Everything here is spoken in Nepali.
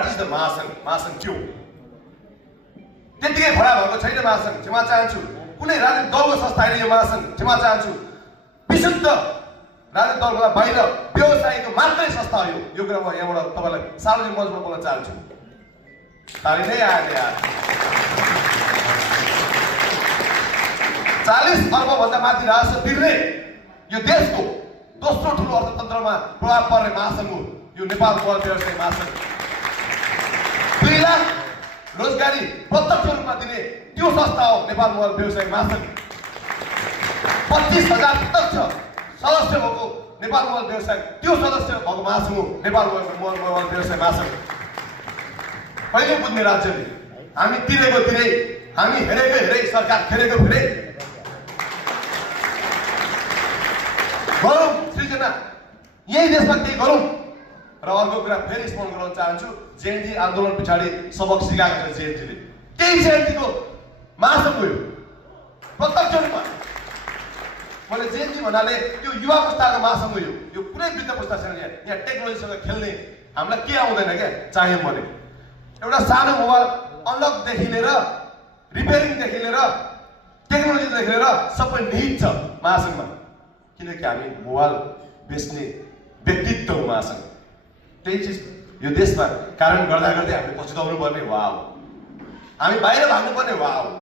व्हाट इज द महासंघ? महासंघ के हो? त्यतिकै भरा भएको छैन महासंघ, क्षमा चाहन्छु। कुनै राजनीतिक दलको संस्था होइन यो महासंघ, क्षमा चाहन्छु। विशुद्ध राजनीतिक दलको बाहिर व्यवसायीको मात्रै संस्था हो यो कुरा म यहाँबाट तपाईँलाई सार्वजनिक मञ्चमा बोल्न चाहन्छु। ताली नै आयो यार। 40 अर्ब भन्दा माथि राजस्व तिर्ने यो देशको दोस्रो ठुलो अर्थतन्त्रमा प्रभाव पर्ने महासंघ हो यो नेपाल मोबाइल व्यवसायी महासंघ। 2 लाख रोजगारी प्रत्यक्ष रूपमा दिने त्यो संस्था हो नेपाल मोबाइल व्यवसायी महासंघ। 25,000 प्रत्यक्ष सदस्य भएको नेपाल मोबाइल व्यवसाय त्यो सदस्य भएको महासंघ हो नेपाल मोबाइल व्यवसाय महासंघ। कहिले बुझ्ने राज्यले? हामी तिरेको तिरै, हामी हेरेको हेरै, सरकार फेरेको फेरै। गरौँ सृजना, यही देशमा केही गरौँ। र अर्को कुरा फेरि स्मरण गराउन चाहन्छु, जयन्ती आन्दोलन पछाडि सबक सिकाएको छ जयन्तीले। त्यही जयन्तीको महासंघ हो प्रत्यक्ष रूपमा। मैले जयन्ती भन्नाले त्यो युवा पुस्ताको महासंघ हो यो कुनै वृद्ध पुस्तासँग यहाँ टेक्नोलोजीसँग खेल्ने हामीलाई के आउँदैन क्या चाहियो भने। एउटा सानो मोबाइल अनलकदेखि लिएर रिपेयरिङदेखि लिएर टेक्नोलोजीदेखि लिएर सबै निहित छ महासंघमा। किनकि हामी मोबाइल बेच्ने व्यक्तित्व हो महासंघ। त्यही चिज यो देशमा कारण गर्दा गर्दै हामीले पछुताउनु पर्ने वाव, हामी बाहिर भाग्नु पर्ने वाव।